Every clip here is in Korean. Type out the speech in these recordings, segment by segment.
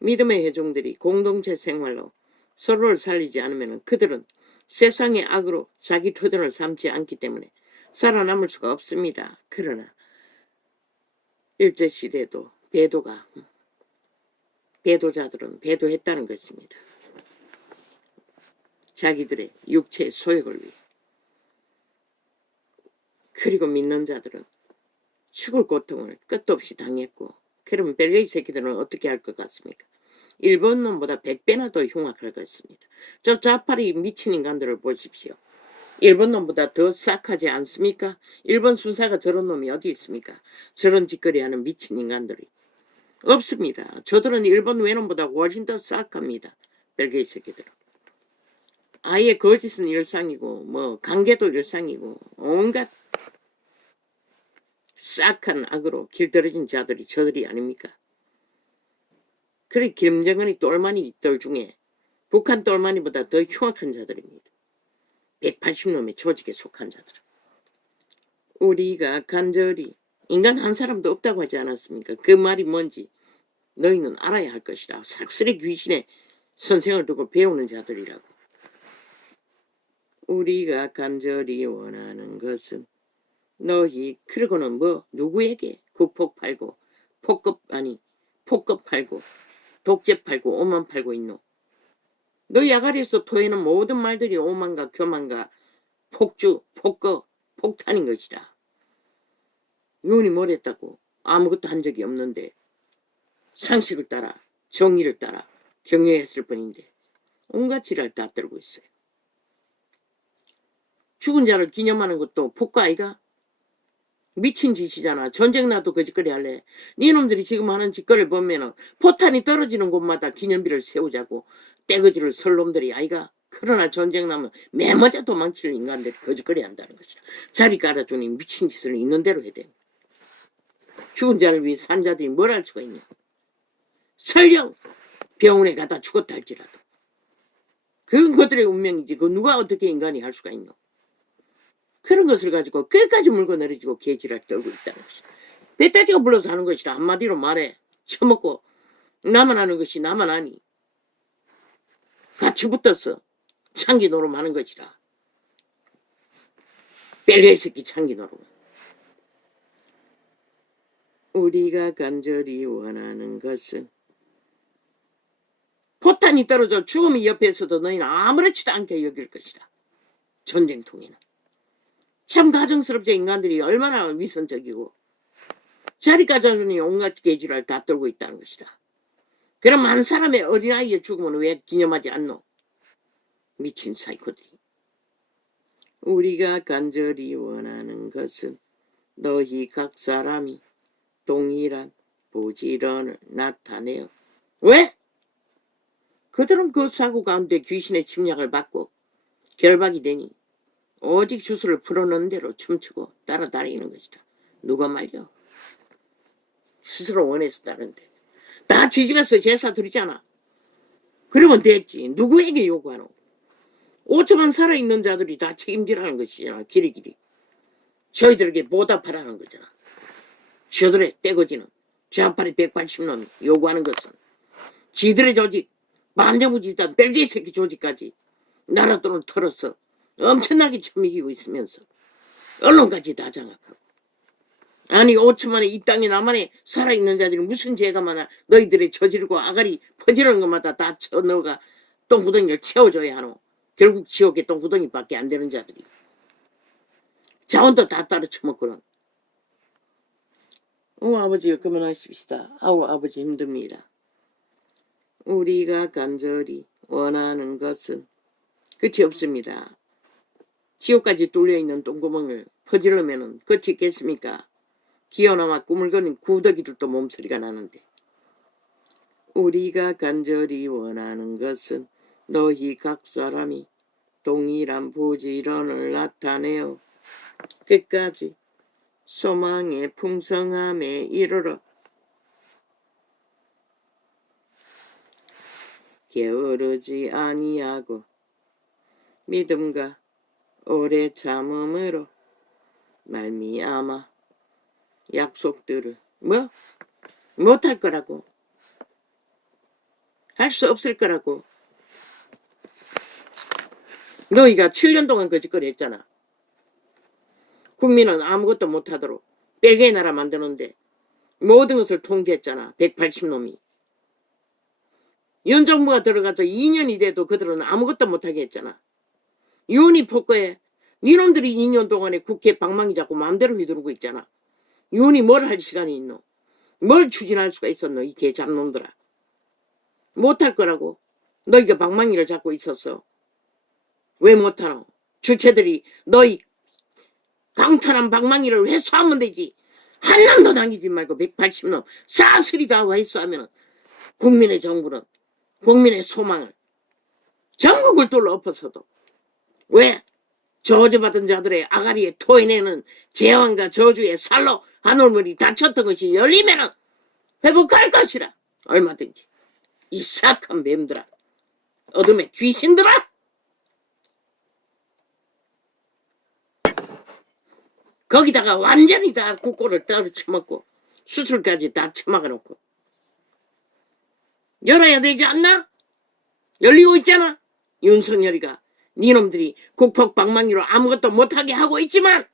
믿음의 회중들이 공동체 생활로 서로를 살리지 않으면 그들은 세상의 악으로 자기 터전을 삼지 않기 때문에 살아남을 수가 없습니다. 그러나 일제시대도 배도자들은 배도했다는 것입니다. 자기들의 육체의 소욕을 위해. 그리고 믿는 자들은 죽을 고통을 끝도 없이 당했고, 그러면 벨기에 새끼들은 어떻게 할 것 같습니까? 일본 놈보다 100배나 더 흉악할 것입니다. 저 좌파리 미친 인간들을 보십시오. 일본 놈보다 더 싹하지 않습니까? 일본 순사가 저런 놈이 어디 있습니까? 저런 짓거리하는 미친 인간들이 없습니다. 저들은 일본 외놈보다 훨씬 더 싹합니다. 벨기에 새끼들은. 아예 거짓은 일상이고 뭐 관계도 일상이고 온갖 싹한 악으로 길들여진 자들이 저들이 아닙니까? 그래 김정은이 똘마니 들 중에 북한 똘마니보다 더 흉악한 자들입니다. 180놈의 조직에 속한 자들. 우리가 간절히 인간 한 사람도 없다고 하지 않았습니까? 그 말이 뭔지 너희는 알아야 할 것이라. 삭슬의 귀신의 선생을 두고 배우는 자들이라고. 우리가 간절히 원하는 것은 너희 그러고는 뭐 누구에게 국폭 팔고 폭급 팔고 독재 팔고 오만 팔고 있노. 너희 아가리에서 토해는 모든 말들이 오만과 교만과 폭주 폭거 폭탄인 것이라. 윤이 뭘 했다고 아무것도 한 적이 없는데 상식을 따라 정의를 따라 경영했을 뿐인데 온갖 지랄 다 떨고 있어요. 죽은 자를 기념하는 것도 폭거 아이가? 미친 짓이잖아. 전쟁 나도 그 짓거리 할래. 니놈들이 지금 하는 짓거리를 보면은 포탄이 떨어지는 곳마다 기념비를 세우자고 떼거지를 설 놈들이 아이가. 그러나 전쟁 나면 매맞아 도망칠 인간들이 그 짓거리 한다는 것이라. 자리 깔아주니 미친 짓을 있는 대로 해야 돼. 죽은 자를 위해 산 자들이 뭘 할 수가 있냐. 설령 병원에 가다 죽었다 할지라도 그건 그들의 운명이지. 그 누가 어떻게 인간이 할 수가 있노. 그런 것을 가지고 끝까지 물고 내려지고 개지랄 떨고 있다는 것이다. 배따지가 불러서 하는 것이라. 한마디로 말해. 처먹고 나만 하는 것이 나만 아니. 같이 붙어서 창기 노름하는 것이라. 벨기에 새끼 창기 노름. 우리가 간절히 원하는 것은 포탄이 떨어져 죽음이 옆에서도 너희는 아무렇지도 않게 여길 것이라. 전쟁통에는. 참 가정스럽게 인간들이 얼마나 위선적이고 자리 가져주니 온갖 개지랄 다 떨고 있다는 것이라. 그럼 한 사람의 어린아이의 죽음은 왜 기념하지 않노? 미친 사이코들이. 우리가 간절히 원하는 것은 너희 각 사람이 동일한 부지런을 나타내어. 왜? 그들은 그 사고 가운데 귀신의 침략을 받고 결박이 되니 오직 주술을 풀어놓은 대로 춤추고 따라다니는 것이다. 누가 말려? 스스로 원해서 따른데. 다 지지가서 제사 드리잖아. 그러면 됐지. 누구에게 요구하노? 5천만 살아있는 자들이 다 책임지라는 것이잖아. 길이길이. 저희들에게 보답하라는 거잖아. 저들의 떼거지는 좌파리 180놈이 요구하는 것은 지들의 조직, 만장무지단 벨기에 새끼 조직까지 나라 돈을 털어서 엄청나게 처먹이고 있으면서 언론까지 다 장악하고. 아니 5천만의 이 땅에 나만에 살아있는 자들이 무슨 죄가 많아. 너희들의 저지르고 아가리 퍼지르는 것마다 다 쳐넣어가 똥구덩이를 채워줘야 하노. 결국 지옥의 똥구덩이밖에 안 되는 자들이 자원도 다 따로 처먹고는. 아버지 그만하십시다. 아버지 힘듭니다. 우리가 간절히 원하는 것은 끝이 없습니다. 지옥까지 뚫려있는 똥구멍을 퍼지르면 끝이 있겠습니까? 기어나와 꿈을 거는 구더기들도 몸소리가 나는데. 우리가 간절히 원하는 것은 너희 각 사람이 동일한 부지런을 나타내어 끝까지 소망의 풍성함에 이르러 게으르지 아니하고 믿음과 오래 참음으로 말미암아 약속들을 못할 거라고. 할 수 없을 거라고. 너희가 7년 동안 거짓거리 했잖아. 국민은 아무것도 못하도록 벨기에 나라 만드는데 모든 것을 통제했잖아. 180놈이. 윤 정부가 들어가서 2년이 돼도 그들은 아무것도 못하게 했잖아. 윤이 폭거해. 니놈들이 2년 동안에 국회 방망이 잡고 마음대로 휘두르고 있잖아. 윤이 뭘 할 시간이 있노? 뭘 추진할 수가 있었노? 이 개잡놈들아. 못할 거라고. 너희가 방망이를 잡고 있었어. 왜 못하노? 주체들이 너희 강탈한 방망이를 회수하면 되지. 한 놈도 남기지 말고 180놈 싹쓸이 다 회수하면 국민의 정부는 국민의 소망을 전국을 둘러 엎어서도 왜 저주받은 자들의 아가리에 토해내는 재앙과 저주의 살로 하늘문이 닫혔던 것이 열리면 회복할 것이라. 얼마든지. 이 사악한 뱀들아, 어둠의 귀신들아, 거기다가 완전히 다 국고를 떨어쳐먹고 수술까지 다 처먹어놓고 열어야 되지 않나? 열리고 있잖아. 윤석열이가 니놈들이 국폭 방망이로 아무것도 못하게 하고 있지만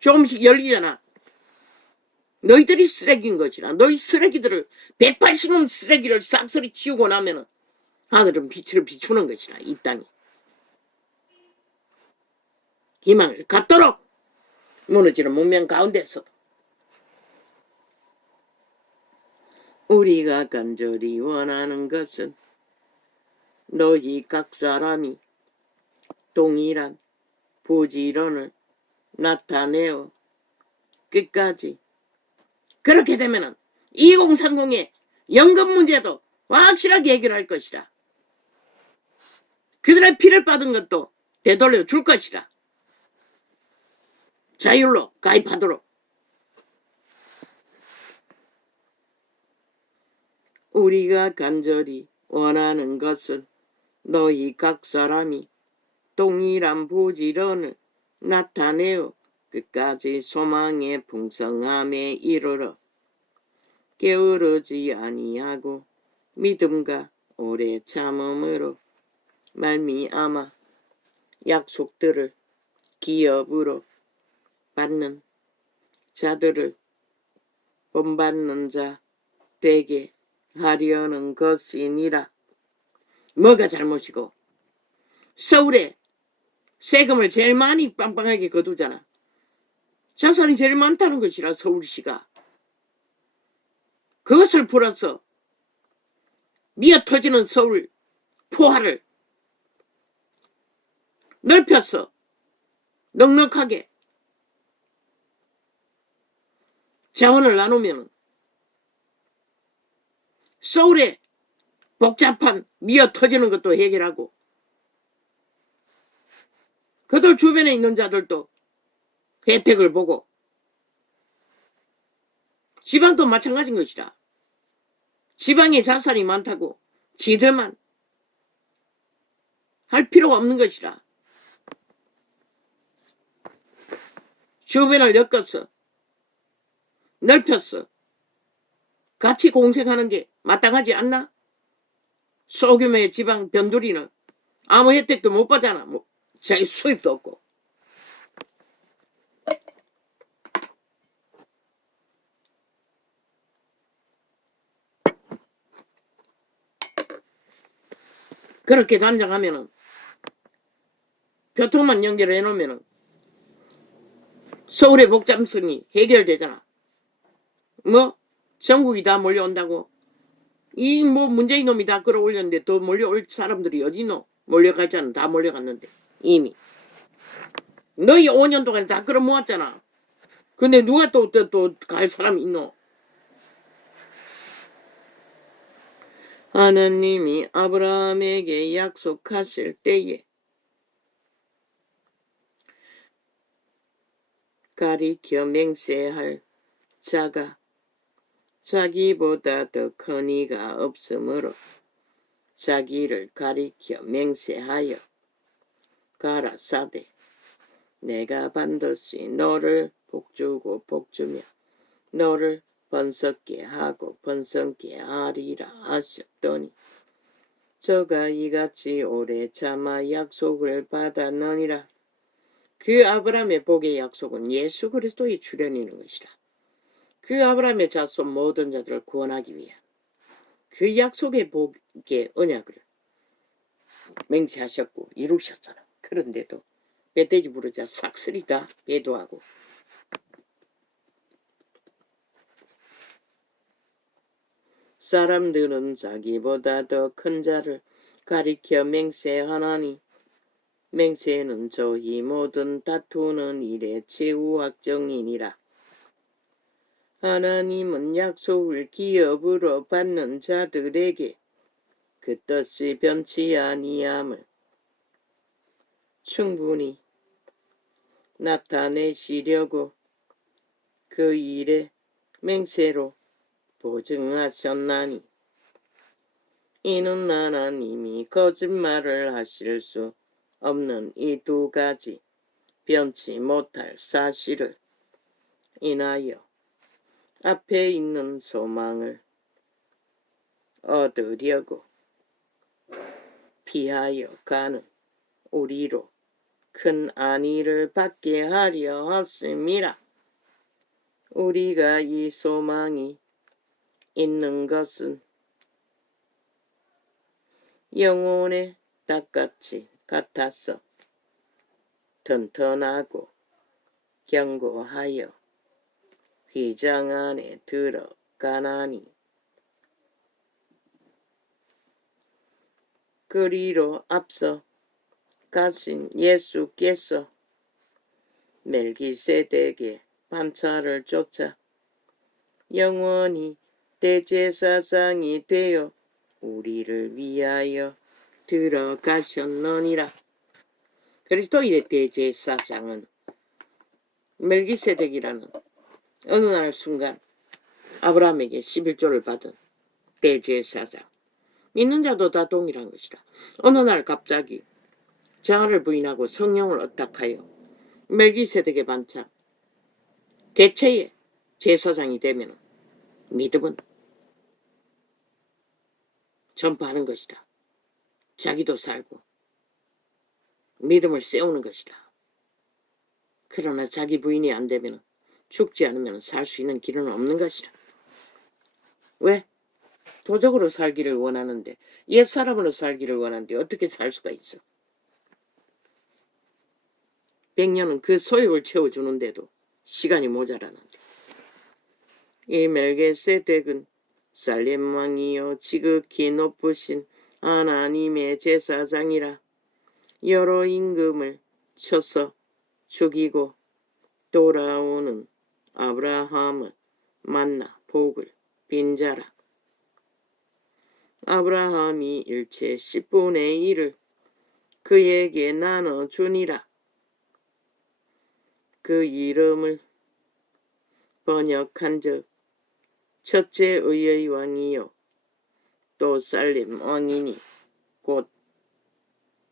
조금씩 열리잖아. 너희들이 쓰레기인 것이라. 너희 쓰레기들을 180놈 쓰레기를 싹쓸이 치우고 나면은 하늘은 빛을 비추는 것이라. 이 땅이 희망을 갖도록 무너지는 문명 가운데서도 우리가 간절히 원하는 것은 너희 각 사람이 동일한 부지런을 나타내어 끝까지. 그렇게 되면은 2030의 연금 문제도 확실하게 해결할 것이라. 그들의 피를 받은 것도 되돌려 줄 것이라. 자율로 가입하도록. 우리가 간절히 원하는 것은 너희 각 사람이 동일한 부지런을 나타내어 끝까지 소망의 풍성함에 이르러 게으르지 아니하고 믿음과 오래 참음으로 말미암아 약속들을 기업으로 받는 자들을 본받는 자 되게 하려는 것이니라. 뭐가 잘못이고? 서울에 세금을 제일 많이 빵빵하게 거두잖아. 자산이 제일 많다는 것이라. 서울시가 그것을 풀어서 미어 터지는 서울 포화를 넓혀서 넉넉하게 자원을 나누면 서울에 복잡한 미어 터지는 것도 해결하고 그들 주변에 있는 자들도 혜택을 보고 지방도 마찬가지인 것이라. 지방에 자산이 많다고 지들만 할 필요가 없는 것이라. 주변을 엮어서 넓혀서 같이 공생하는 게 마땅하지 않나? 소규모의 지방 변두리는 아무 혜택도 못 받잖아. 자기 수입도 없고. 그렇게 단장하면은 교통만 연결해 놓으면은 서울의 복잡성이 해결되잖아. 뭐 전국이 다 몰려온다고. 이 문재인 놈이 다 끌어올렸는데 더 몰려올 사람들이 어디노? 몰려갔잖아. 다 몰려갔는데 이미. 너희 5년 동안 다 끌어모았잖아. 근데 누가 또 갈 사람이 있노? 하나님이 아브라함에게 약속하실 때에 가리켜 맹세할 자가 자기보다 더 큰 이가 없으므로 자기를 가리켜 맹세하여 가라사대 내가 반드시 너를 복주고 복주며 너를 번성게 하고 번성게 하리라 하셨더니 저가 이같이 오래 참아 약속을 받았느니라. 그 아브라함의 복의 약속은 예수 그리스도의 출현이는 것이라. 그 아브라함의 자손 모든 자들을 구원하기 위한 그 약속의 복의 언약을 맹세하셨고 이루셨잖아. 그런데도 멧돼지 부르자 삭슬이 다 배도하고 사람들은 자기보다 더 큰 자를 가리켜 맹세하나니 맹세는 저희 모든 다투는 일의 최후 확정이니라. 하나님은 약속을 기업으로 받는 자들에게 그 뜻이 변치 아니함을 충분히 나타내시려고 그 일의 맹세로 보증하셨나니 이는 하나님이 거짓말을 하실 수 없는 이 두 가지 변치 못할 사실을 인하여 앞에 있는 소망을 얻으려고 피하여 가는 우리로 큰 안위를 받게 하려 하심이라. 우리가 이 소망이 있는 것은 영혼의 닭같이 같아서 튼튼하고 견고하여 휘장 안에 들어가나니 그리로 앞서 가신 예수께서 멜기세덱의 반차를 쫓아 영원히 대제사장이 되어 우리를 위하여 들어가셨느니라. 그리스도의 대제사장은 멜기세덱이라는 어느 날 순간 아브라함에게 11조를 받은 대제사장, 믿는 자도 다 동일한 것이라. 어느 날 갑자기 자아를 부인하고 성령을 어탁하여 멜기세덱의 반차 대체의 제사장이 되면 믿음은 전파하는 것이다. 자기도 살고 믿음을 세우는 것이다. 그러나 자기 부인이 안 되면 죽지 않으면 살 수 있는 길은 없는 것이다. 왜? 도적으로 살기를 원하는데, 옛사람으로 살기를 원하는데 어떻게 살 수가 있어? 100년은 그 소욕을 채워주는데도 시간이 모자라는데. 이 멜기세덱은 살렘 왕이요 지극히 높으신 하나님의 제사장이라. 여러 임금을 쳐서 죽이고 돌아오는 아브라함을 만나 복을 빈 자라. 아브라함이 일체 10분의 1을 그에게 나눠주니라. 그 이름을 번역한즉 첫째 의의 왕이요 또 살렘 왕이니 곧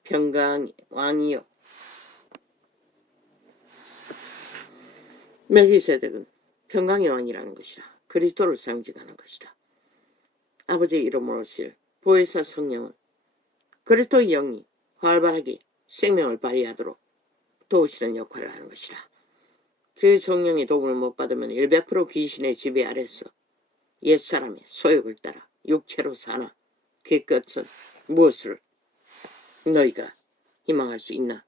평강 왕이요. 멜기세덱은 평강의 왕이라는 것이라. 그리스도를 상징하는 것이라. 아버지의 이름으로 오실 보혜사 성령은 그리스도의 영이 활발하게 생명을 발휘하도록 도우시는 역할을 하는 것이라. 그 성령의 도움을 못 받으면 100% 귀신의 지배 아래서 옛사람의 소욕을 따라 육체로 사나 그 끝은 무엇을 너희가 희망할 수 있나?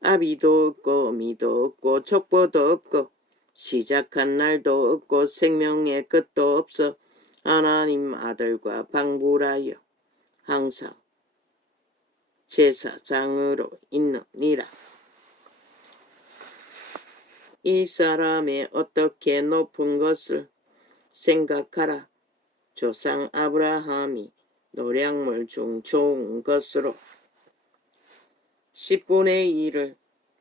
아비도 없고 어미도 없고 족보도 없고 시작한 날도 없고 생명의 끝도 없어 하나님 아들과 방불하여 항상 제사장으로 있느니라. 이 사람의 어떻게 높은 것을 생각하라. 조상 아브라함이 노량물 중 좋은 것으로 10분의 1을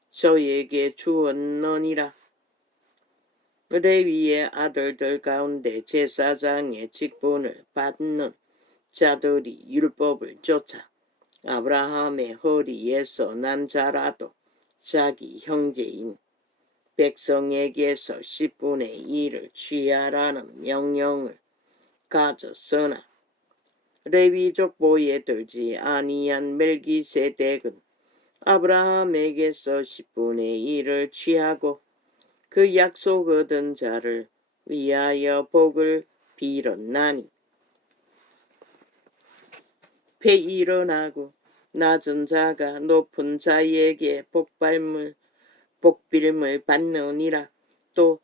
저에게 주었느니라. 레위의 아들들 가운데 제사장의 직분을 받는 자들이 율법을 쫓아 아브라함의 허리에서 난 자라도 자기 형제인 백성에게서 10분의 1을 취하라는 명령을 가졌으나 레위족 보에 들지 아니한 멜기세덱은 아브라함에게서 10분의 1을 취하고 그 약속 얻은 자를 위하여 복을 빌었나니 배 일어나고 낮은 자가 높은 자에게 복빌을 받느니라. 또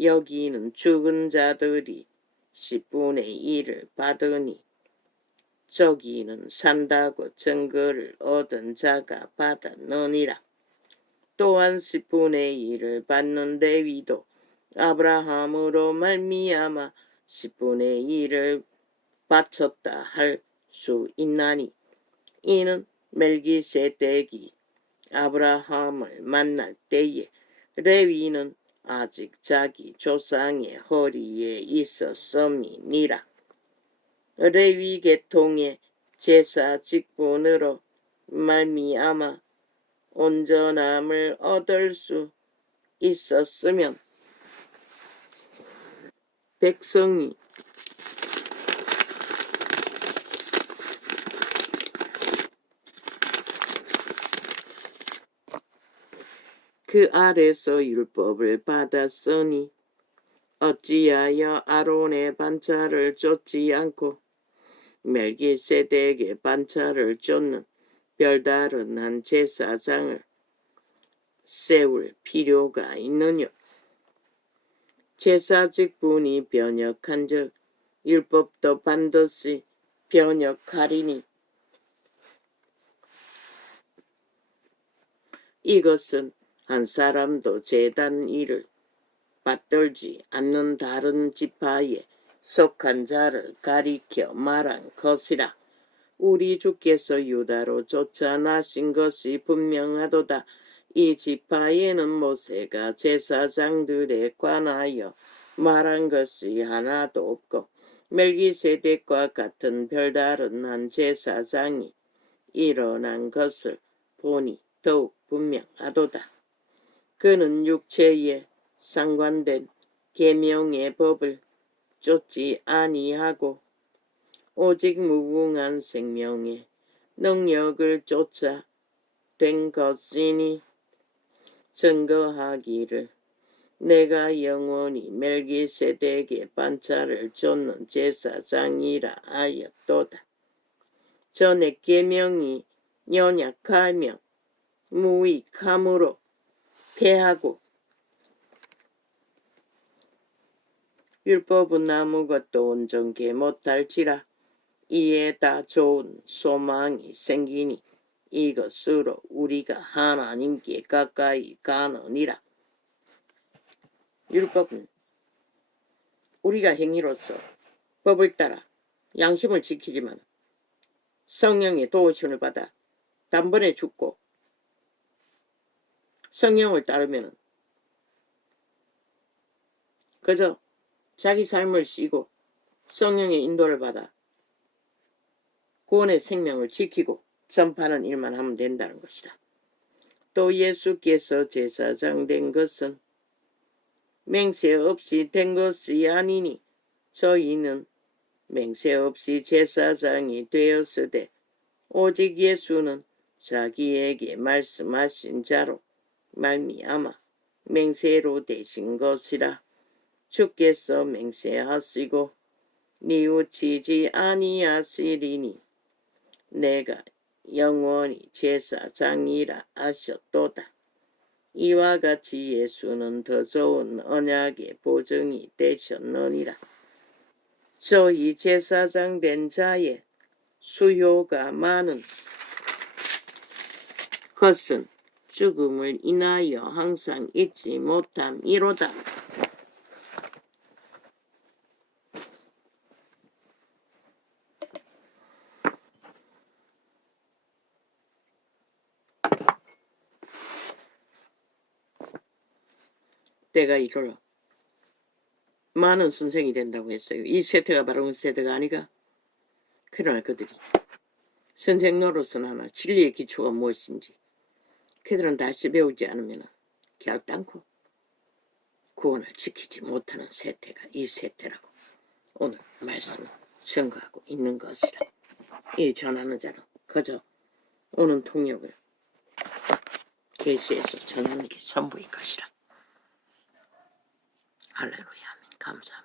여기는 죽은 자들이 10분의 1을 받으니 저기는 산다고 증거를 얻은 자가 받았느니라. 또한 10분의 1을 받는 레위도 아브라함으로 말미암아 10분의 1을 바쳤다 할 수 있나니 이는 멜기세덱이 아브라함을 만날 때에 레위는 아직 자기 조상의 허리에 있었음이니라. 레위 계통의 제사 직분으로 말미암아 온전함을 얻을 수 있었으면 백성이 그 아래서 율법을 받았으니 어찌하여 아론의 반차를 쫓지 않고 멜기세덱의 반차를 쫓는 별다른 한 제사장을 세울 필요가 있느냐. 제사 직분이 변역한즉 율법도 반드시 변역하리니 이것은 한 사람도 제단 일을 받들지 않는 다른 지파에 속한 자를 가리켜 말한 것이라. 우리 주께서 유다로 쫓아나신 것이 분명하도다. 이 지파에는 모세가 제사장들에 관하여 말한 것이 하나도 없고 멜기세덱과 같은 별다른 한 제사장이 일어난 것을 보니 더욱 분명하도다. 그는 육체에 상관된 계명의 법을 쫓지 아니하고 오직 무궁한 생명의 능력을 쫓아 된 것이니 증거하기를 내가 영원히 멜기세덱의 반차를 쫓는 제사장이라 하였도다. 전에 계명이 연약하며 무익함으로 패하고 율법은 아무것도 온전케 못할지라. 이에 다 좋은 소망이 생기니 이것으로 우리가 하나님께 가까이 가느니라. 율법은 우리가 행위로서 법을 따라 양심을 지키지만 성령의 도우심을 받아 단번에 죽고 성령을 따르면 그저 자기 삶을 쉬고 성령의 인도를 받아 구원의 생명을 지키고 전파하는 일만 하면 된다는 것이다. 또 예수께서 제사장 된 것은 맹세 없이 된 것이 아니니 저희는 맹세 없이 제사장이 되었으되 오직 예수는 자기에게 말씀하신 자로 말미암아 맹세로 되신 것이라. 주께서 맹세하시고 뉘우치지 아니하시리니 내가 영원히 제사장이라 하셨도다. 이와 같이 예수는 더 좋은 언약의 보증이 되셨느니라. 저희 제사장 된 자의 수요가 많은 것은 죽음을 인하여 항상 잊지 못함이로다. 때가 이르러 많은 선생이 된다고 했어요. 이 세대가 바로 그 세대가 아니가. 그러나 그들이 선생 노릇은 하나 진리의 기초가 무엇인지 그들은 다시 배우지 않으면 결단코 구원을 지키지 못하는 세태가 이 세태라고 오늘 말씀을 증거하고 있는 것이라. 이 전하는 자는 그저 오는 통역을 계시해서 전하는 게 전부인 것이라. 할렐루야. 감사합니다.